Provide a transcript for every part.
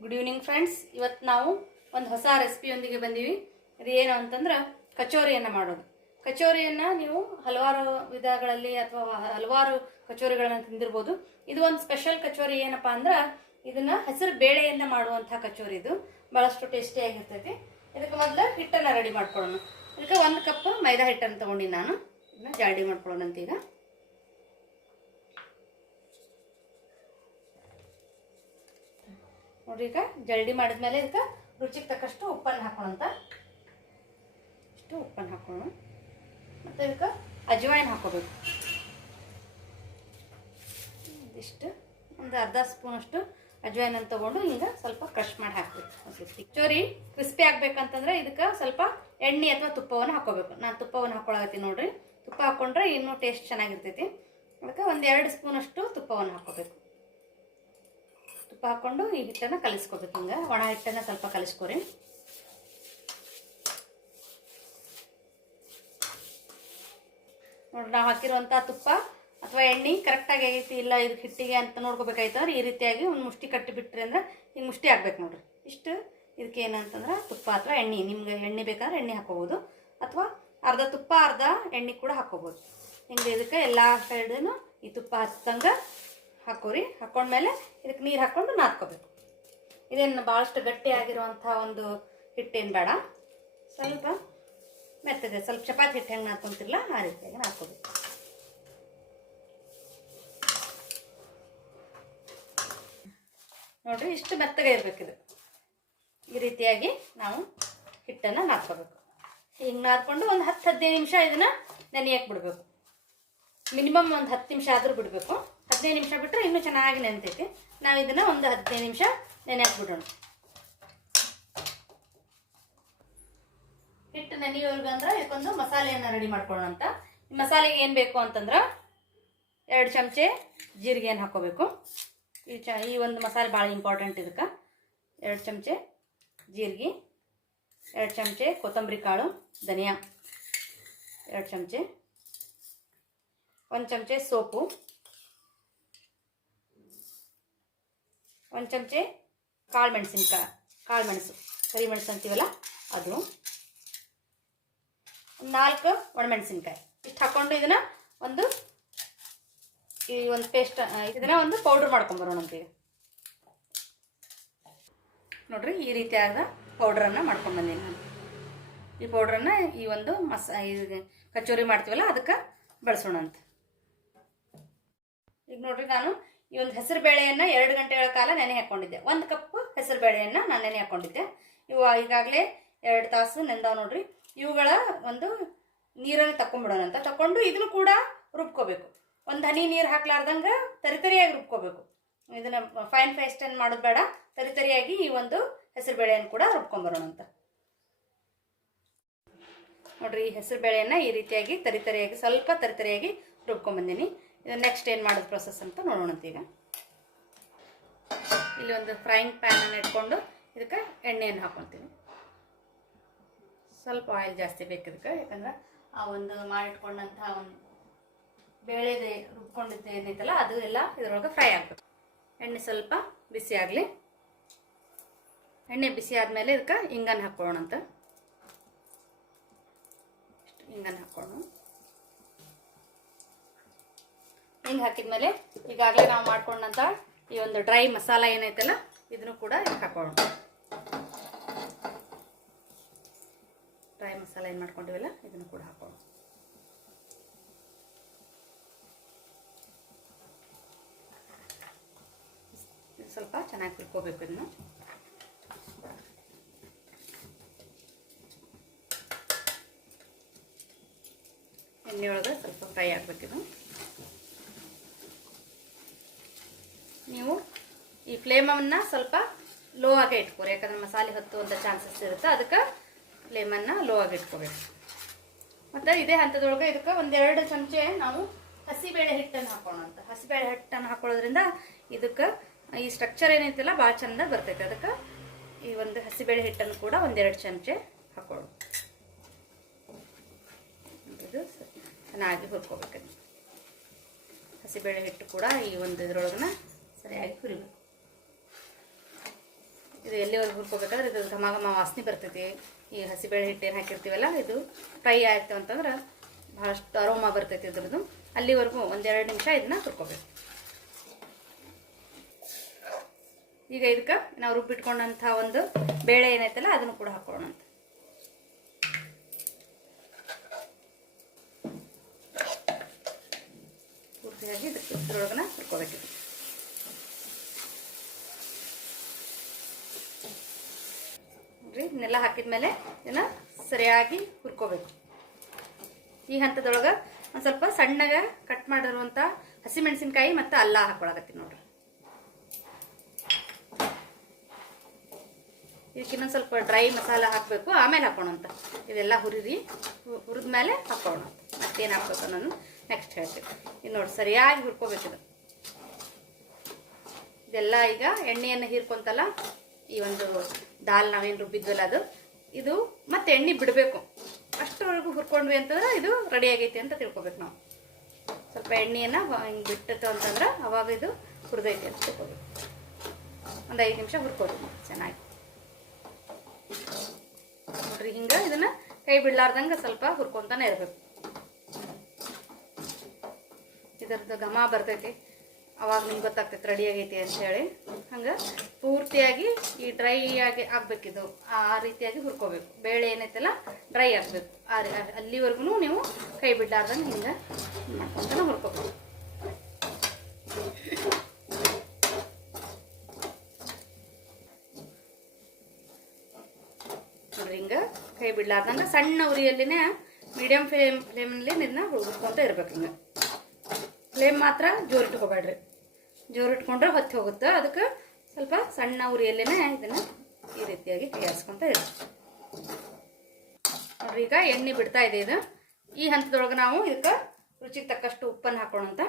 Good evening friends ಇವತ್ತು ನಾವು ಒಂದು ಹೊಸ ರೆಸಿಪಿಯೊಂದಿಗೆ ಬಂದೀವಿ. ಅದು ಏನು ಅಂತಂದ್ರೆ ಕಚೋರಿಯನ್ನು ಮಾಡೋದು. ಕಚೋರಿಯನ್ನು ನೀವು ಹಲವಾರು ವಿಧಗಳಲ್ಲಿ ಅಥವಾ ಹಲವಾರು ಕಚೋರಿಗಳನ್ನು ತಿಂದಿರ್ಬೋದು. ಇದು ಒಂದು ಸ್ಪೆಷಲ್ ಕಚೋರಿ ಏನಪ್ಪ ಅಂದ್ರೆ ಇದನ್ನ ಹೆಸರು ಬೇಳೆಯನ್ನು ಮಾಡುವಂಥ ಕಚೋರಿ ಇದು. ಭಾಳಷ್ಟು ಟೇಸ್ಟಿಯಾಗಿರ್ತೈತಿ ಇದಕ್ಕೆ ಮೊದಲು ಹಿಟ್ಟನ್ನು ರೆಡಿ ಮಾಡ್ಕೊಳ್ಳೋಣ. ಇದಕ್ಕೆ ಒಂದು ಕಪ್ ಮೈದಾ ಹಿಟ್ಟನ್ನು ತೊಗೊಂಡಿನಿ ನಾನು. ಇದನ್ನ ಜಾಡಿ ಮಾಡ್ಕೊಳ್ಳೋಣ ಅಂತ ಈಗ ನೋಡ್ರಿ ಈಗ ಜಲ್ಡಿ ಮಾಡಿದ್ಮೇಲೆ ಇದಕ್ಕೆ ರುಚಿಗೆ ತಕ್ಕಷ್ಟು ಉಪ್ಪನ್ನು ಹಾಕೋಣಂತ. ಇಷ್ಟು ಉಪ್ಪನ್ನು ಹಾಕೋಣ. ಮತ್ತು ಇದಕ್ಕೆ ಅಜ್ವಾಯಿನ ಹಾಕೋಬೇಕು. ಇದಿಷ್ಟು ಒಂದು ಅರ್ಧ ಸ್ಪೂನಷ್ಟು ಅಜ್ವಾಯಿನ ತಗೊಂಡು ಈಗ ಸ್ವಲ್ಪ ಕ್ರಶ್ ಮಾಡಿ ಹಾಕ್ಬೇಕು ಚೋರಿ ಕ್ರಿಸ್ಪಿ ಆಗ್ಬೇಕಂತಂದ್ರೆ ಇದಕ್ಕೆ ಸ್ವಲ್ಪ ಎಣ್ಣೆ ಅಥವಾ ತುಪ್ಪವನ್ನು ಹಾಕೋಬೇಕು. ನಾನು ತುಪ್ಪವನ್ನು ಹಾಕೊಳಗತ್ತೀನಿ ನೋಡ್ರಿ. ತುಪ್ಪ ಹಾಕೊಂಡ್ರೆ ಇನ್ನೂ ಟೇಸ್ಟ್ ಚೆನ್ನಾಗಿರ್ತೈತಿ. ಅದಕ್ಕೆ ಒಂದು ಎರಡು ಸ್ಪೂನಷ್ಟು ತುಪ್ಪವನ್ನು ಹಾಕೋಬೇಕು. ತುಪ್ಪ ಹಾಕೊಂಡು ಈ ಹಿಟ್ಟನ್ನು ಕಲಿಸ್ಕೋಬೇಕು ಹಿಂಗೆ. ಒಣ ಹಿಟ್ಟನ್ನು ಸ್ವಲ್ಪ ಕಲಿಸ್ಕೊರಿ. ನೋಡ್ರಿ, ನಾವು ಹಾಕಿರುವಂಥ ತುಪ್ಪ ಅಥವಾ ಎಣ್ಣೆ ಕರೆಕ್ಟಾಗಿ ಆಗೈತಿ ಇಲ್ಲ ಇದು ಹಿಟ್ಟಿಗೆ ಅಂತ ನೋಡ್ಕೋಬೇಕಾಯ್ತಂದ್ರೆ ಈ ರೀತಿಯಾಗಿ ಒಂದು ಮುಷ್ಟಿ ಕಟ್ಟಿ ಬಿಟ್ರಿ ಅಂದ್ರೆ ಹಿಂಗೆ ಮುಷ್ಟಿ ಹಾಕ್ಬೇಕು ನೋಡ್ರಿ. ಇಷ್ಟು ಇದಕ್ಕೆ ಏನಂತಂದ್ರೆ ತುಪ್ಪ ಅಥವಾ ಎಣ್ಣೆ. ನಿಮ್ಗೆ ಎಣ್ಣೆ ಬೇಕಾದ್ರೆ ಎಣ್ಣೆ ಹಾಕೋಬೋದು. ಅಥವಾ ಅರ್ಧ ತುಪ್ಪ, ಅರ್ಧ ಎಣ್ಣೆ ಕೂಡ ಹಾಕೋಬೋದು. ಹಿಂಗೆ ಇದಕ್ಕೆ ಎಲ್ಲ ಸೈಡನ್ನು ಈ ತುಪ್ಪ ಹಚ್ಚಂಗೆ ಹಾಕೋರಿ. ಹಾಕೊಂಡ್ಮೇಲೆ ಇದಕ್ಕೆ ನೀರು ಹಾಕ್ಕೊಂಡು ನಾದ್ಕೋಬೇಕು. ಇದೇನು ಭಾಳಷ್ಟು ಗಟ್ಟಿ ಆಗಿರುವಂಥ ಒಂದು ಹಿಟ್ಟೇನು ಬೇಡ. ಸ್ವಲ್ಪ ಮೆತ್ತಗೆ, ಸ್ವಲ್ಪ ಚಪಾತಿ ಹಿಟ್ಟು ಹೆಂಗೆ ನಾದ್ಕೊಂತಿರಲ್ಲ ಆ ರೀತಿಯಾಗಿ ನಾದ್ಕೋಬೇಕು. ನೋಡ್ರಿ, ಇಷ್ಟು ಮೆತ್ತಗೆ ಇರಬೇಕಿದು ಈ ರೀತಿಯಾಗಿ ನಾವು ಹಿಟ್ಟನ್ನು ನಾದ್ಕೋಬೇಕು. ಹಿಂಗೆ ನಾದ್ಕೊಂಡು ಒಂದು ಹತ್ತು ಹದಿನೈದು ನಿಮಿಷ ಇದನ್ನು ನೆನೆಯಕ್ಕೆ ಬಿಡಬೇಕು. ಮಿನಿಮಮ್ ಒಂದು ಹತ್ತು ನಿಮಿಷ ಆದರೂ ಬಿಡಬೇಕು. ಹದಿನೈದು ನಿಮಿಷ ಬಿಟ್ಟರೆ ಇನ್ನೂ ಚೆನ್ನಾಗಿ ನೆನೆತೈತಿ. ನಾವು ಇದನ್ನು ಒಂದು ಹದಿನೈದು ನಿಮಿಷ ನೆನೆ ಹಾಕ್ಬಿಡೋಣ ಹಿಟ್ಟು ನೆನೆಯೋರ್ಗಂದ್ರೆ ಇದಕ್ಕೊಂದು ಮಸಾಲೆಯನ್ನು ರೆಡಿ ಮಾಡ್ಕೊಳ್ಳೋಣ ಅಂತ. ಈ ಮಸಾಲೆಗೆ ಏನು ಬೇಕು ಅಂತಂದ್ರೆ ಎರಡು ಚಮಚೆ ಜೀರಿಗೆಯನ್ನು ಹಾಕೋಬೇಕು. ಈ ಚ, ಈ ಒಂದು ಮಸಾಲೆ ಭಾಳ ಇಂಪಾರ್ಟೆಂಟ್ ಇದಕ್ಕೆ. ಎರಡು ಚಮಚೆ ಜೀರಿಗೆ, ಎರಡು ಚಮಚೆ ಕೊತ್ತಂಬರಿ ಕಾಳು, ಧನಿಯಾ, ಎರಡು ಚಮಚೆ, ಒಂದು ಚಮಚೆ ಸೋಪು ಒಂದು ಚಮಚೆ ಕಾಳು ಮೆಣಸಿನ್ಕಾಯಿ, ಕಾಳು ಮೆಣಸು ಕರಿಮೆಣಸು ಅಂತೀವಲ್ಲ ಅದು. ಒಂದು ನಾಲ್ಕು ಒಣಮೆಣಸಿನ್ಕಾಯಿ. ಇಷ್ಟು ಹಾಕ್ಕೊಂಡು ಇದನ್ನು ಒಂದು ಈ ಒಂದು ಪೇಸ್ಟ್ ಇದನ್ನ ಒಂದು ಪೌಡ್ರ್ ಮಾಡ್ಕೊಂಬರೋಣ ಅಂತೀವಿ. ನೋಡ್ರಿ ಈ ರೀತಿಯಾದ ಪೌಡ್ರನ್ನು ಮಾಡ್ಕೊಂಬಂದೀನಿ ನಾನು. ಈ ಪೌಡ್ರನ್ನು ಈ ಒಂದು ಮಸ ಕಚೋರಿ ಮಾಡ್ತೀವಲ್ಲ ಅದಕ್ಕೆ ಬಳಸೋಣ ಅಂತ. ಈಗ ನೋಡ್ರಿ ನಾನು ಈ ಒಂದು ಹೆಸರು ಬೇಳೆಯನ್ನು ಎರಡು ಗಂಟೆಗಳ ಕಾಲ ನೆನೆ ಹಾಕ್ಕೊಂಡಿದ್ದೆ ಒಂದು ಕಪ್ ಹೆಸರು ಬೇಳೆಯನ್ನು ನಾನು ನೆನೆ ಹಾಕ್ಕೊಂಡಿದ್ದೆ ಇವು ಈಗಾಗಲೇ ಎರಡು ತಾಸು ನೆಂದಾವ್ ನೋಡ್ರಿ. ಇವುಗಳ ಒಂದು ನೀರನ್ನು ತಕೊಂಡ್ಬಿಡೋಣ ಅಂತ. ತಕೊಂಡು ಇದನ್ನು ಕೂಡ ರುಬ್ಕೋಬೇಕು. ಒಂದು ಹನಿ ನೀರು ಹಾಕ್ಲಾರ್ದಂಗೆ ತರಿತರಿಯಾಗಿ ರುಬ್ಕೋಬೇಕು. ಇದನ್ನ ಫೈನ್ ಫೇಸ್ಟನ್ನು ಮಾಡೋದು ಬೇಡ. ತರಿತರಿಯಾಗಿ ಈ ಒಂದು ಹೆಸರು ಬೇಳೆಯನ್ನು ಕೂಡ ರುಬ್ಕೊಂಬರೋಣ ಅಂತ. ನೋಡ್ರಿ, ಈ ಹೆಸರು ಬೇಳೆಯನ್ನು ಈ ರೀತಿಯಾಗಿ ತರಿತರಿಯಾಗಿ ಸ್ವಲ್ಪ ತರಿತರಿಯಾಗಿ ರುಬ್ಕೊಂಬಂದಿನಿ. ನೆಕ್ಸ್ಟ್ ಏನು ಮಾಡೋದು ಪ್ರೊಸೆಸ್ ಅಂತ ನೋಡೋಣ ಈಗ. ಇಲ್ಲಿ ಒಂದು ಫ್ರೈಯಿಂಗ್ ಪ್ಯಾನನ್ನು ಇಟ್ಕೊಂಡು ಇದಕ್ಕೆ ಎಣ್ಣೆಯನ್ನು ಹಾಕೊತೀನಿ ಸ್ವಲ್ಪ ಆಯಿಲ್ ಜಾಸ್ತಿ ಬೇಕು ಇದಕ್ಕೆ, ಯಾಕಂದ್ರೆ ಆ ಒಂದು ಮಾಡಿಟ್ಕೊಂಡಂತಹ ಒಂದು ಬೇಳೆದೆ ರುಬ್ಕೊಂಡಿದ್ದು ಏನೈತಲ್ಲ ಅದು ಎಲ್ಲ ಇದರೊಳಗೆ ಫ್ರೈ ಆಗ್ಬೇಕು. ಎಣ್ಣೆ ಸ್ವಲ್ಪ ಬಿಸಿ ಆಗಲಿ. ಎಣ್ಣೆ ಬಿಸಿ ಆದಮೇಲೆ ಇದಕ್ಕೆ ಇಂಗನ್ನು ಹಾಕ್ಕೊಳ್ಳೋಣ ಅಂತ ಹಿಂಗನ್ನು ಹಾಕ್ಕೊಂಡು ಹಿಂಗೆ ಹಾಕಿದ್ಮೇಲೆ ಈಗಾಗಲೇ ನಾವು ಮಾಡ್ಕೊಂಡಂಥ ಈ ಒಂದು ಡ್ರೈ ಮಸಾಲ ಏನೈತಲ್ಲ, ಇದನ್ನು ಕೂಡ ಹಾಕೋಣ. ಡ್ರೈ ಮಸಾಲ ಏನು ಮಾಡ್ಕೊಂಡಿವಲ್ಲ, ಇದನ್ನು ಕೂಡ ಹಾಕೋಣ. ಸ್ವಲ್ಪ ಚೆನ್ನಾಗಿ ಹುರ್ಕೋಬೇಕು ಇದನ್ನು. ಎಣ್ಣೆ ಒಳಗೆ ಸ್ವಲ್ಪ ಫ್ರೈ ಆಗಬೇಕಿದು ನೀವು ಈ ಫ್ಲೇಮನ್ನು ಸ್ವಲ್ಪ ಲೋ ಆಗಿ ಇಟ್ಕೋರಿ. ಯಾಕಂದ್ರೆ ಮಸಾಲೆ ಹತ್ತುವಂಥ ಚಾನ್ಸಸ್ ಇರುತ್ತೆ. ಅದಕ್ಕೆ ಫ್ಲೇಮನ್ನು ಲೋ ಆಗಿ ಇಟ್ಕೋಬೇಕು. ಮತ್ತು ಇದೇ ಹಂತದೊಳಗೆ ಇದಕ್ಕೆ ಒಂದೆರಡು ಚಮಚೆ ನಾವು ಹಸಿಬೇಳೆ ಹಿಟ್ಟನ್ನು ಹಾಕೋಣ ಅಂತ. ಹಸಿಬೇಳೆ ಹಿಟ್ಟನ್ನು ಹಾಕೊಳ್ಳೋದ್ರಿಂದ ಇದಕ್ಕೆ ಈ ಸ್ಟ್ರಕ್ಚರ್ ಏನೈತಿಲ್ಲ, ಭಾಳ ಚಂದ ಬರ್ತೈತೆ. ಅದಕ್ಕೆ ಈ ಒಂದು ಹಸಿಬೇಳೆ ಹಿಟ್ಟನ್ನು ಕೂಡ ಒಂದೆರಡು ಚಮಚೆ ಹಾಕೊಳ್ಳೋಣ. ಇದು ಚೆನ್ನಾಗಿ ಹುರ್ಕೋಬೇಕು. ಹಸಿಬೇಳೆ ಹಿಟ್ಟು ಕೂಡ ಈ ಒಂದು ಇದ್ರೊಳಗನ ಸರಿಯಾಗಿ ಹುರಿಬೇಕು. ಇದು ಎಲ್ಲಿವರೆಗೆ ಹುರ್ಕೋಬೇಕಾದ್ರೆ ಇದು ಘಮ ಘಮ ವಾಸನೆ ಬರ್ತೈತಿ. ಈ ಹಸಿಬೇಳೆ ಏನು ಹಾಕಿರ್ತೀವಲ್ಲ, ಇದು ಫ್ರೈ ಆಯ್ತು ಅಂತಂದ್ರೆ ಭಾಳಷ್ಟು ಅರೋಮ ಬರ್ತೈತಿ ಇದ್ರದ್ದು. ಅಲ್ಲಿವರೆಗೂ ಒಂದೆರಡು ನಿಮಿಷ ಇದನ್ನ ಹುರ್ಕೋಬೇಕು. ಈಗ ಇದಕ್ಕೆ ನಾವು ರುಬ್ಬಿಟ್ಕೊಂಡಂಥ ಒಂದು ಬೇಳೆ ಏನೈತಲ್ಲ, ಅದನ್ನು ಕೂಡ ಹಾಕೊಳ್ಳೋಣ ಅಂತ. ಪೂರ್ತಿಯಾಗಿ ಇದಕ್ಕೆ ಇದ್ರೊಳಗನ ಹುರ್ಕೋಬೇಕು. ನೋಡ್ರಿ ಮೇಲೆ ಇದನ್ನು ಇದನ್ನ ಸರಿಯಾಗಿ ಹುರ್ಕೋಬೇಕು. ಈ ಹಂತದೊಳಗೆ ಒಂದು ಸ್ವಲ್ಪ ಸಣ್ಣಗೆ ಕಟ್ ಮಾಡಿರುವಂಥ ಹಸಿಮೆಣಸಿನ್ಕಾಯಿ ಮತ್ತು ಅಲ್ಲ ಹಾಕೊಳಕತ್ತೀನಿ ನೋಡ್ರಿ. ಇದಕ್ಕೆ ಇನ್ನೊಂದು ಸ್ವಲ್ಪ ಡ್ರೈ ಮಸಾಲ ಹಾಕಬೇಕು, ಆಮೇಲೆ ಹಾಕೋಣಂತ ಇದೆಲ್ಲ ಹುರಿರಿ ಹುರಿದ ಮೇಲೆ ಹಾಕೋಣ. ಮತ್ತೇನು ಹಾಕ್ಬೇಕು ನಾನು ನೆಕ್ಸ್ಟ್ ಹೇಳ್ತೀನಿ ಇದು ನೋಡಿ ಸರಿಯಾಗಿ ಹುರ್ಕೋಬೇಕು ಇದು. ಇದೆಲ್ಲ ಈಗ ಎಣ್ಣೆಯನ್ನು ಹೀರ್ಕೊಂತಲ್ಲ ಈ ಒಂದು ದಾಲ್ ನಾವೇನು ರುಬ್ಬಿದ್ವಲ್ಲ ಅದು. ಇದು ಮತ್ತೆ ಎಣ್ಣೆ ಬಿಡಬೇಕು. ಅಷ್ಟರವರೆಗೂ ಹುರ್ಕೊಂಡ್ವಿ ಅಂತಂದ್ರೆ ಇದು ರೆಡಿ ಆಗೈತೆ ಅಂತ ತಿಳ್ಕೊಬೇಕು ನಾವು. ಸ್ವಲ್ಪ ಎಣ್ಣೆಯನ್ನು ಹಿಂಗೆ ಬಿಟ್ಟಿತ್ತು ಅಂತಂದ್ರೆ ಅವಾಗ ಇದು ಹುರಿದೈತೆ ಅಂತ ತಿಳ್ಕೊಬೇಕು. ಒಂದು ಐದು ನಿಮಿಷ ಹುರ್ಕೋಬೇಕು ಚೆನ್ನಾಗಿ. ನೋಡ್ರಿ, ಹಿಂಗೆ ಇದನ್ನ ಕೈ ಬಿಡ್ಲಾರ್ದಂಗೆ ಸ್ವಲ್ಪ ಹುರ್ಕೊಂತಾನೆ ಇರಬೇಕು. ಇದರದ್ದು ಘಮ ಬರ್ತೈತಿ. ಅವಾಗ ನಿಮ್ಗೆ ಗೊತ್ತಾಗ್ತೈತೆ ರೆಡಿ ಆಗೈತಿ ಅಂತ ಹೇಳಿ. ಹಂಗೆ ಪೂರ್ತಿಯಾಗಿ ಈ ಡ್ರೈ ಆಗಿ ಆಗಬೇಕಿದು ಆ ರೀತಿಯಾಗಿ ಹುರ್ಕೋಬೇಕು. ಬೇಳೆ ಏನೈತಲ್ಲ ಡ್ರೈ ಆಗಬೇಕು. ಆ ಅಲ್ಲಿವರೆಗೂ ನೀವು ಕೈ ಬಿಡ್ಲಾರ್ದಂಗೆ ಹಿಂಗೆ ಮಾಡ್ಕೊಂತಾನೆ ಹುರ್ಕೋಬೇಕು. ನೋಡ್ರಿ ಹಿಂಗೆ ಕೈ ಬಿಡ್ಲಾರ್ದಂಗೆ ಸಣ್ಣ ಉರಿಯಲ್ಲಿನೇ ಮೀಡಿಯಂ ಫ್ಲೇಮ್ ಫ್ಲೇಮಲ್ಲಿ ನಿನ್ನ ಹುರ್ಕೊಂತ ಇರ್ಬೇಕು ಹಿಂಗೆ. ಫ್ಲೇಮ್ ಮಾತ್ರ ಜೋರು ಇಟ್ಕೋಬೇಡ್ರಿ ಜೋರು ಇಟ್ಕೊಂಡ್ರೆ ಹೊತ್ತಿ ಹೋಗುತ್ತೆ. ಅದಕ್ಕೆ ಸ್ವಲ್ಪ ಸಣ್ಣ ಉರಿಯಲ್ಲೇನೆ ಇದನ್ನು ಈ ರೀತಿಯಾಗಿ ಕೈಯಾಡ್ಸ್ಕೊಂತ ಇರಿ ನೋಡ್ರಿ, ಈಗ ಎಣ್ಣೆ ಬಿಡ್ತಾ ಇದೆ ಇದು. ಈ ಹಂತದೊಳಗೆ ನಾವು ಇದಕ್ಕೆ ರುಚಿಗೆ ತಕ್ಕಷ್ಟು ಉಪ್ಪನ್ನು ಹಾಕೋಣಂತ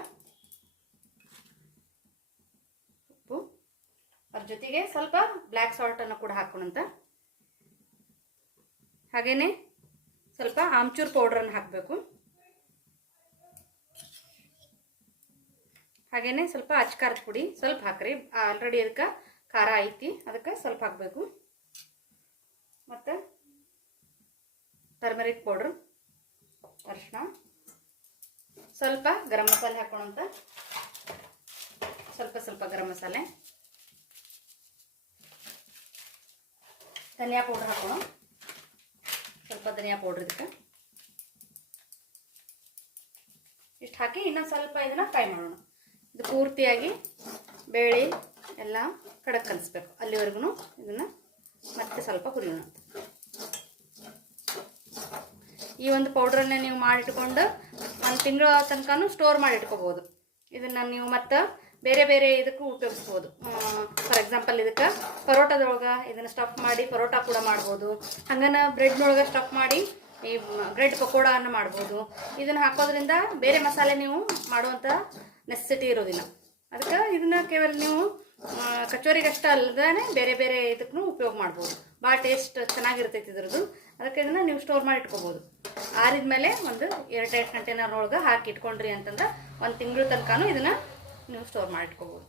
ಉಪ್ಪು. ಅದ್ರ ಜೊತೆಗೆ ಸ್ವಲ್ಪ ಬ್ಲ್ಯಾಕ್ ಸಾಲ್ಟನ್ನು ಕೂಡ ಹಾಕೋಣಂತ ಹಾಗೇನೆ ಸ್ವಲ್ಪ ಆಮ್ಚೂರ್ ಪೌಡ್ರನ್ನು ಹಾಕಬೇಕು. ಹಾಗೇನೆ ಸ್ವಲ್ಪ ಅಚ್ಕಾರದ ಪುಡಿ ಸ್ವಲ್ಪ ಹಾಕ್ರಿ. ಆಲ್ರೆಡಿ ಅದಕ್ಕೆ ಖಾರ ಐತಿ, ಅದಕ್ಕೆ ಸ್ವಲ್ಪ ಹಾಕಬೇಕು. ಮತ್ತು ಟರ್ಮರಿಕ್ ಪೌಡ್ರ್ ಅರಿಶಿಣ. ಸ್ವಲ್ಪ ಗರಂ ಮಸಾಲೆ ಹಾಕೋಣಂತ. ಸ್ವಲ್ಪ ಸ್ವಲ್ಪ ಗರಂ ಮಸಾಲೆ. ಧನಿಯಾ ಪೌಡ್ರ್ ಹಾಕೋಣ. ಸ್ವಲ್ಪ ಧನಿಯಾ ಪೌಡ್ರ್ ಇದಕ್ಕೆ. ಇಷ್ಟು ಹಾಕಿ ಇನ್ನೊಂದು ಸ್ವಲ್ಪ ಇದನ್ನು ಫ್ರೈ ಮಾಡೋಣ. ಇದು ಪೂರ್ತಿಯಾಗಿ ಬೇಳೆ ಎಲ್ಲ ಕಡಕ್ ಕಲಿಸ್ಬೇಕು ಅಲ್ಲಿವರೆಗೂ ಇದನ್ನು ಮತ್ತೆ ಸ್ವಲ್ಪ ಹುರಿಯೋಣ. ಈ ಒಂದು ಪೌಡ್ರನ್ನ ನೀವು ಮಾಡಿಟ್ಕೊಂಡು ಒಂದು ತಿಂಗಳ ತನಕನೂ ಸ್ಟೋರ್ ಮಾಡಿ ಇಟ್ಕೋಬೋದು ಇದನ್ನು ನೀವು ಮತ್ತೆ ಬೇರೆ ಬೇರೆ ಇದಕ್ಕೂ ಉಪಯೋಗಿಸ್ಬೋದು. ಫಾರ್ ಎಕ್ಸಾಂಪಲ್ ಇದಕ್ಕೆ ಪರೋಟದೊಳಗೆ ಇದನ್ನು ಸ್ಟಫ್ ಮಾಡಿ ಪರೋಟ ಕೂಡ ಮಾಡ್ಬೋದು. ಹಂಗನ ಬ್ರೆಡ್ನೊಳಗೆ ಸ್ಟಫ್ ಮಾಡಿ ಈ ಬ್ರೆಡ್ ಪಕೋಡವನ್ನು ಮಾಡ್ಬೋದು. ಇದನ್ನು ಹಾಕೋದ್ರಿಂದ ಬೇರೆ ಮಸಾಲೆ ನೀವು ಮಾಡುವಂಥ ನೆಸೆಸಿಟಿ ಇರೋದಿಲ್ಲ. ಅದಕ್ಕೆ ಇದನ್ನ ಕೇವಲ ನೀವು ಕಚೋರಿಗೆ ಕಚೋರಿಗಷ್ಟೇ ಅಲ್ಲದೇ ಬೇರೆ ಬೇರೆ ಇದಕ್ಕೂ ಉಪಯೋಗ ಮಾಡ್ಬೋದು. ಭಾಳ ಟೇಸ್ಟ್ ಚೆನ್ನಾಗಿರ್ತೈತಿ ಇದ್ರದ್ದು. ಅದಕ್ಕೆ ಇದನ್ನು ನೀವು ಸ್ಟೋರ್ ಮಾಡಿ ಇಟ್ಕೋಬೋದು. ಆರಿದ್ಮೇಲೆ ಒಂದು ಎರಡು ಕಂಟೈನರ್ ಒಳಗೆ ಹಾಕಿ ಇಟ್ಕೊಂಡ್ರಿ ಅಂತಂದ್ರೆ ಒಂದು ತಿಂಗಳ ತನಕನೂ ಇದನ್ನು ನೀವು ಸ್ಟೋರ್ ಮಾಡಿ ಇಟ್ಕೋಬೋದು.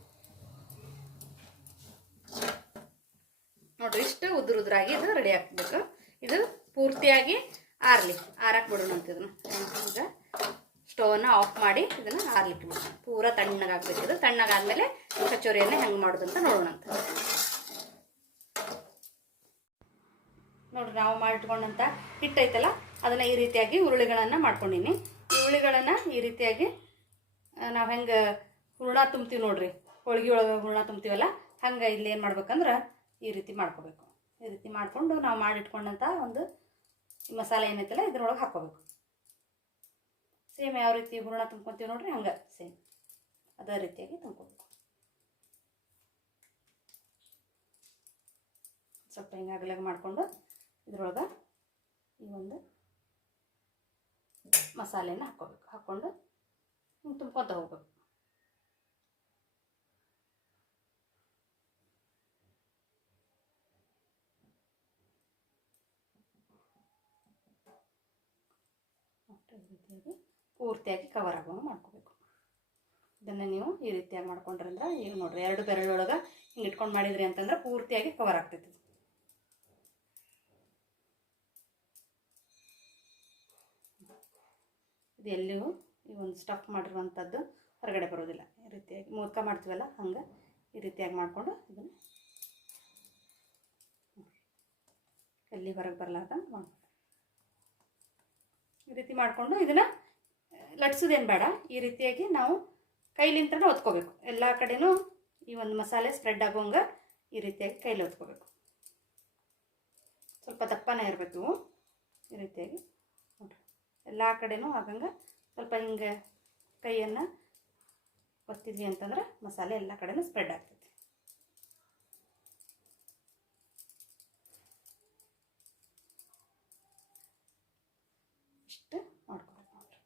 ನೋಡ್ರಿ, ಇಷ್ಟು ಉದುರು ಉದ್ರಾಗಿ ಇದು ರೆಡಿ ಹಾಕ್ಬೇಕು ಇದು ಪೂರ್ತಿಯಾಗಿ ಆರ್ಲಿ. ಆರಕ್ಕೆ ಬಿಡೋಣ ಅಂತ ಇದನ್ನು. ಈಗ ಸ್ಟೋವನ್ನ ಆಫ್ ಮಾಡಿ ಇದನ್ನು ಆರ್ಲಿಕ್ಕೆ ಬಿಡೋಣ ಪೂರ ತಣ್ಣಗಾಗ್ಬೇಕು ಇದು ತಣ್ಣಗಾದ್ಮೇಲೆ ಕಚೋರಿಯನ್ನ ಹೆಂಗೆ ಮಾಡೋದು ಅಂತ ನೋಡೋಣ ಅಂತ. ನೋಡ್ರಿ, ನಾವು ಮಾಡಿಟ್ಕೊಂಡಂಥ ಹಿಟ್ಟೈತಲ್ಲ, ಅದನ್ನು ಈ ರೀತಿಯಾಗಿ ಉರುಳಿಗಳನ್ನು ಮಾಡ್ಕೊಂಡಿನಿ. ಉರುಳಿಗಳನ್ನು ಈ ರೀತಿಯಾಗಿ ನಾವು ಹೆಂಗೆ ಹೂರ್ಣ ತುಂಬ್ತೀವಿ ನೋಡ್ರಿ. ಹೋಳಿಗೆ ಒಳಗೆ ಹೂರ್ಣ ತುಂಬ್ತೀವಲ್ಲ, ಹಂಗೆ ಇಲ್ಲಿ ಏನು ಮಾಡ್ಬೇಕಂದ್ರೆ ಈ ರೀತಿ ಮಾಡ್ಕೋಬೇಕು. ಈ ರೀತಿ ಮಾಡಿಕೊಂಡು ನಾವು ಮಾಡಿಟ್ಕೊಂಡಂಥ ಒಂದು ಮಸಾಲೆ ಏನೈತಲ್ಲ, ಇದ್ರೊಳಗೆ ಹಾಕ್ಕೋಬೇಕು. ಸೇಮ್ ಯಾವ ರೀತಿ ಹೂರ್ಣ ತುಂಬ್ಕೊತೀವಿ ನೋಡ್ರಿ, ಹಂಗೆ ಸೇಮ್ ಅದೇ ರೀತಿಯಾಗಿ ತುಂಬ್ಕೋಬೇಕು. ಸ್ವಲ್ಪ ಹಿಂಗೆ ಅಗಲಾಗ ಮಾಡಿಕೊಂಡು ಇದ್ರೊಳಗೆ ಈ ಒಂದು ಮಸಾಲೆನ ಹಾಕ್ಕೋಬೇಕು. ಹಾಕ್ಕೊಂಡು ಹಿಂಗೆ ತುಂಬ್ಕೊತ ಹೋಗ್ಬೇಕು. ರೀತಿಯಾಗಿ. ಪೂರ್ತಿಯಾಗಿ ಕವರ್ ಆಗೋಂಗೆ ಮಾಡ್ಕೋಬೇಕು. ಇದನ್ನು ನೀವು ಈ ರೀತಿಯಾಗಿ ಮಾಡ್ಕೊಂಡ್ರಂದ್ರೆ ಈಗ ನೋಡ್ರಿ, ಎರಡು ಬೆರಳೊಳಗೆ ಹಿಂಗೆ ಇಟ್ಕೊಂಡು ಮಾಡಿದ್ರಿ ಅಂತಂದ್ರೆ ಪೂರ್ತಿಯಾಗಿ ಕವರ್ ಆಗ್ತೈತಿ ಇದು. ಎಲ್ಲಿಯೂ ಈ ಒಂದು ಸ್ಟಫ್ ಮಾಡಿರುವಂಥದ್ದು ಹೊರಗಡೆ ಬರೋದಿಲ್ಲ ಈ ರೀತಿಯಾಗಿ ಮೋದಕ ಮಾಡ್ತೀವಲ್ಲ, ಹಂಗೆ ಈ ರೀತಿಯಾಗಿ ಮಾಡಿಕೊಂಡು ಇದನ್ನು ಎಲ್ಲಿ ಹೊರಗೆ ಬರಲಾರ್ದಂಗೆ ಮಾಡ್ಬೇಕು ಈ ರೀತಿ ಮಾಡಿಕೊಂಡು ಇದನ್ನು ಲಟ್ಸೋದೇನು ಬೇಡ. ಈ ರೀತಿಯಾಗಿ ನಾವು ಕೈಲಿಂತ್ರನೇ ಒತ್ಕೋಬೇಕು. ಎಲ್ಲ ಕಡೆನೂ ಈ ಒಂದು ಮಸಾಲೆ ಸ್ಪ್ರೆಡ್ ಆಗೋಂಗೆ ಈ ರೀತಿಯಾಗಿ ಕೈಲಿ ಒತ್ಕೋಬೇಕು. ಸ್ವಲ್ಪ ದಪ್ಪನೇ ಇರಬೇಕು ಈ ರೀತಿಯಾಗಿ ನೋಡಿರಿ. ಎಲ್ಲ ಕಡೆನೂ ಆಗಂಗೆ ಸ್ವಲ್ಪ ಹಿಂಗೆ ಕೈಯನ್ನು ಒತ್ತಿದ್ವಿ ಅಂತಂದ್ರೆ ಮಸಾಲೆ ಎಲ್ಲ ಕಡೆನೂ ಸ್ಪ್ರೆಡ್ ಆಗ್ತೈತಿ ಇಷ್ಟು ಮಾಡ್ಕೊಬೇಕು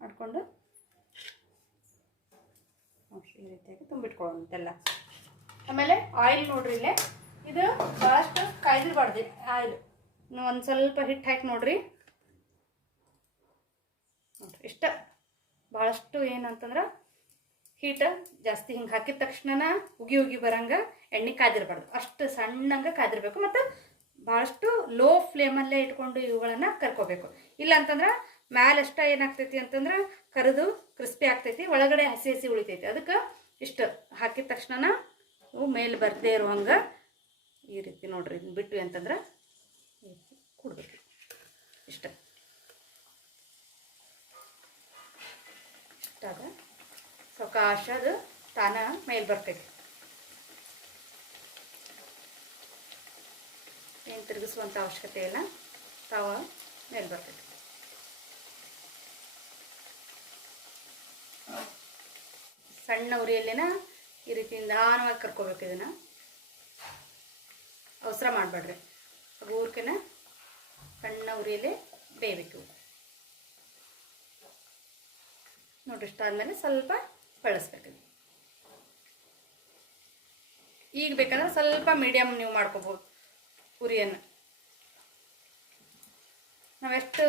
ನೋಡ್ರಿ ಮಾಡಿಕೊಂಡು ಈ ರೀತಿಯಾಗಿ ತುಂಬಿಟ್ಕೊಳ್ಳೋಂತೆಲ್ಲ ಆಮೇಲೆ ಆಯಿಲ್ ನೋಡ್ರಿ ಇಲ್ಲೇ. ಇದು ಭಾಳಷ್ಟು ಕಾಯ್ದಿರಬಾರ್ದು ಆಯಿಲ್ ಒಂದು ಸ್ವಲ್ಪ ಹಿಟ್ಟು ಹಾಕಿ ನೋಡ್ರಿ. ನೋಡ್ರಿ, ಇಷ್ಟ. ಭಾಳಷ್ಟು ಏನಂತಂದ್ರೆ ಹೀಟ ಜಾಸ್ತಿ ಹಿಂಗೆ ಹಾಕಿದ ತಕ್ಷಣ ಉಗಿ ಉಗಿ ಬರಂಗ ಎಣ್ಣೆ ಕಾದಿರಬಾರ್ದು ಅಷ್ಟು ಸಣ್ಣಂಗೆ ಕಾದಿರಬೇಕು ಮತ್ತು ಭಾಳಷ್ಟು ಲೋ ಫ್ಲೇಮಲ್ಲೇ ಇಟ್ಕೊಂಡು ಇವುಗಳನ್ನು ಕರ್ಕೋಬೇಕು. ಇಲ್ಲ ಅಂತಂದ್ರೆ ಮ್ಯಾಲಷ್ಟ ಏನಾಗ್ತೈತಿ ಅಂತಂದ್ರೆ ಕರಿದು ಕ್ರಿಸ್ಪಿ ಆಗ್ತೈತಿ, ಒಳಗಡೆ ಹಸಿ ಹಸಿ ಉಳಿತೈತಿ. ಅದಕ್ಕೆ ಇಷ್ಟು ಹಾಕಿದ ತಕ್ಷಣ ಇವು ಮೇಲೆ ಬರ್ದೇ ಇರುವಂಗೆ ಈ ರೀತಿ ನೋಡ್ರಿ ಇದನ್ನ ಬಿಟ್ವಿ ಅಂತಂದ್ರೆ ಕೊಡ್ಬೇಕು. ಇಷ್ಟ. ಇಷ್ಟಾದ ಸಾವಕಾಶ ಅದು, ತಾನ ಮೇಲೆ ಬರ್ತೈತಿ. ಏನು ತಿರುಗಿಸುವಂಥ ಅವಶ್ಯಕತೆ ಇಲ್ಲ, ತಾವ ಮೇಲೆ ಬರ್ತೈತಿ. ಸಣ್ಣ ಉರಿಯಲ್ಲೇನ ಈ ರೀತಿ ನಿಧಾನವಾಗಿ ಕರ್ಕೋಬೇಕು ಇದನ್ನು. ಅವಸರ ಮಾಡಬೇಡ್ರಿ. ಊರ್ಕೆನ ಸಣ್ಣ ಉರಿಯಲ್ಲೇ ಬೇಯಬೇಕು. ನೋಡ್ರಿ ಇಷ್ಟಾದ್ಮೇಲೆ ಸ್ವಲ್ಪ ಬಳಸ್ಬೇಕು ಈಗ ಬೇಕಂದ್ರೆ ಸ್ವಲ್ಪ ಮೀಡಿಯಮ್ ನೀವು ಮಾಡ್ಕೋಬೋದು ಉರಿಯನ್ನು. ನಾವೆಷ್ಟು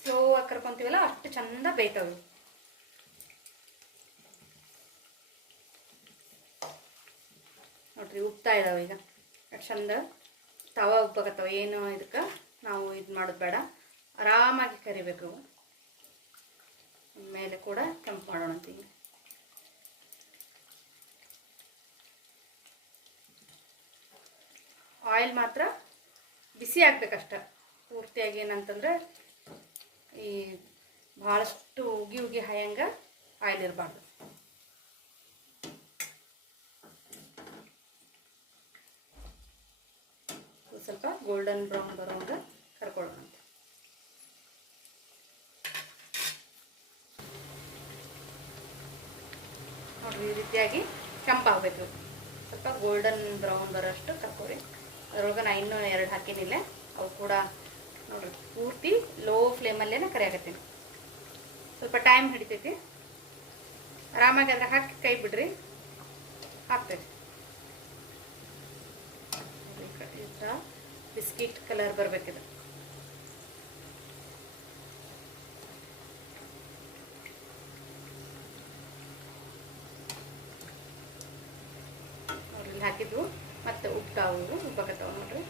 ಸ್ಲೋ ಆಗಿ ಕರ್ಕೊಂತೀವಲ್ಲ ಅಷ್ಟು ಚಂದ ಬೇಯ್ತವೆ. ನೋಡ್ರಿ ಉಪ್ತಾ ಇದಾವೆ ಈಗ. ಚಂದ ತವ ಉಪ್ಪಾಗತ್ತವ ಏನು ಇದಕ್ಕೆ ನಾವು ಇದು ಮಾಡೋದು ಬೇಡ. ಆರಾಮಾಗಿ ಕರಿಬೇಕು. ಮೇಲೆ ಕೂಡ ಕೆಂಪು ಮಾಡೋಣ ಅಂತ ಈಗ. ಆಯಿಲ್ ಮಾತ್ರ ಬಿಸಿ ಆಗ್ಬೇಕಷ್ಟ. ಪೂರ್ತಿಯಾಗಿ ಏನಂತಂದ್ರೆ ಈ ಭಾಳಷ್ಟು ಉಗಿ ಉಗಿ ಹಾಯಂಗ ಆಯಿಲ್ ಇರಬಾರ್ದು. ಸ್ವಲ್ಪ ಗೋಲ್ಡನ್ ಬ್ರೌನ್ ಬರೋಂಗ ಕರ್ಕೊಳ್ಳೋಣ ನೋಡಿ ನೋಡ್ರಿ, ಈ ರೀತಿಯಾಗಿ ಕೆಂಪಾಗಬೇಕು. ಸ್ವಲ್ಪ ಗೋಲ್ಡನ್ ಬ್ರೌನ್ ಬರೋಷ್ಟು ಕರ್ಕೊಳ್ರಿ ಅದ್ರೊಳಗೆ ನಾ ಇನ್ನೂ ಎರಡು ಹಾಕಿನಿಲ್ಲ. ಅವು ಕೂಡ ನೋಡ್ರಿ, ಪೂರ್ತಿ ಲೋ ಫ್ಲೇಮಲ್ಲೇ ಕರಿಯಾಕತ್ತೀನಿ ಸ್ವಲ್ಪ ಟೈಮ್ ಹಿಡಿತೈತಿ. ಆರಾಮಾಗಿ ಅದ್ರ ಹಾಕಿ ಕೈ ಬಿಡ್ರಿ. ಥರ ಬಿಸ್ಕಿಟ್ ಕಲರ್ ಬರಬೇಕಿದೆ. ಅವ್ರಲ್ಲಿ ಹಾಕಿದ್ವು. ಮತ್ತೆ ಉಪ್ತಾವು ಉಪ್ಪಕತ್ತಾವ ನೋಡ್ರಿ.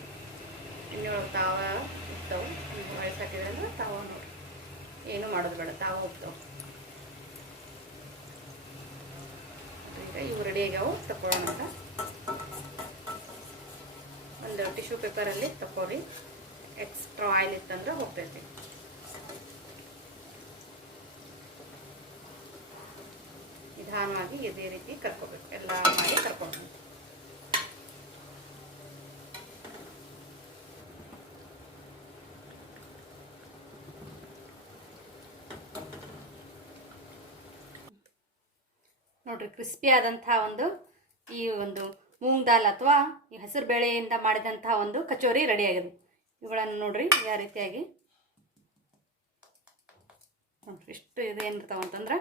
ಇನ್ನೊಳಗೆ ತಾವ ಉಪ್ತಾವು ವಯಸ್ಸು ಹಾಕಿದ್ರೆ ಅಂದ್ರೆ ತಾವ ನೋಡ್ರಿ. ಏನು ಮಾಡೋದು ಬೇಡ, ತಾವ ಉಪ್ತಾವ ಇವು ರೆಡಿ ಆಗ್ಯಾವು ತಗೊಳ್ಳೋಣ ಒಂದು ಟಿಶ್ಯೂ ಪೇಪರಲ್ಲಿ ತಗೋರಿ ಎಕ್ಸ್ಟ್ರಾ ಆಯಿಲ್ ಇತ್ತಂದ್ರೆ ಹೋಗ್ತೈತಿ. ನಿಧಾನವಾಗಿ ಇದೇ ರೀತಿ ಕರ್ಕೋಬೇಕು. ಎಲ್ಲ ಮಾಡಿ ಕರ್ಕೊಂಡು ನೋಡ್ರಿ ಕ್ರಿಸ್ಪಿ ಆದಂಥ ಒಂದು ಈ ಒಂದು ಮೂಂಗ್ ದಾಲ್ ಅಥವಾ ಈ ಹೆಸರು ಬೇಳೆಯಿಂದ ಮಾಡಿದಂತಹ ಒಂದು ಕಚೋರಿ ರೆಡಿ ಆಗಿದೆ ಇವುಗಳನ್ನು ನೋಡ್ರಿ, ಯಾವ ರೀತಿಯಾಗಿ. ನೋಡ್ರಿ ಇಷ್ಟು ಇದು ಏನಿರ್ತಾವ ಅಂತಂದ್ರೆ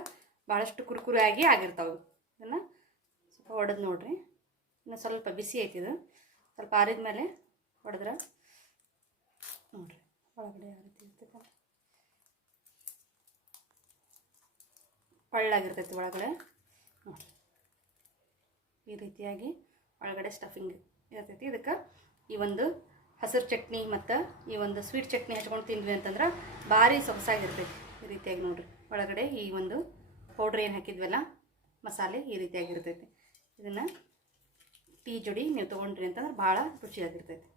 ಭಾಳಷ್ಟು ಕುರುಕುರಿಯಾಗಿ ಆಗಿರ್ತಾವೆ ಇದನ್ನು ಸ್ವಲ್ಪ ಒಡೆದು ನೋಡ್ರಿ. ಇನ್ನು ಸ್ವಲ್ಪ ಬಿಸಿ ಐತಿ ಇದು. ಸ್ವಲ್ಪ ಆರಿದ ಮೇಲೆ ಹೊಡೆದ್ರೆ ನೋಡ್ರಿ, ಒಳಗಡೆ ಯಾವ ರೀತಿ ಇರ್ತೈತೆ ಪಳ್ಳಾಗಿರ್ತೈತಿ ಒಳಗಡೆ. ನೋಡ್ರಿ, ಈ ರೀತಿಯಾಗಿ ಒಳಗಡೆ ಸ್ಟಫಿಂಗ್ ಇರ್ತೈತಿ. ಇದಕ್ಕೆ ಈ ಒಂದು ಹಸಿರು ಚಟ್ನಿ ಮತ್ತು ಈ ಒಂದು ಸ್ವೀಟ್ ಚಟ್ನಿ ಹಚ್ಕೊಂಡು ತಿಂದ್ವಿ ಅಂತಂದ್ರೆ ಭಾರಿ ಸೊಗಸಾಗಿರ್ತೈತಿ ಈ ರೀತಿಯಾಗಿ ನೋಡ್ರಿ. ಒಳಗಡೆ ಈ ಒಂದು ಪೌಡ್ರ್ ಏನು ಹಾಕಿದ್ವಲ್ಲ, ಮಸಾಲೆ ಈ ರೀತಿಯಾಗಿರ್ತೈತಿ. ಇದನ್ನು ಟೀ ಜೋಡಿ ನೀವು ತೊಗೊಂಡ್ರಿ ಅಂತಂದ್ರೆ ಭಾಳ ರುಚಿಯಾಗಿರ್ತೈತಿ.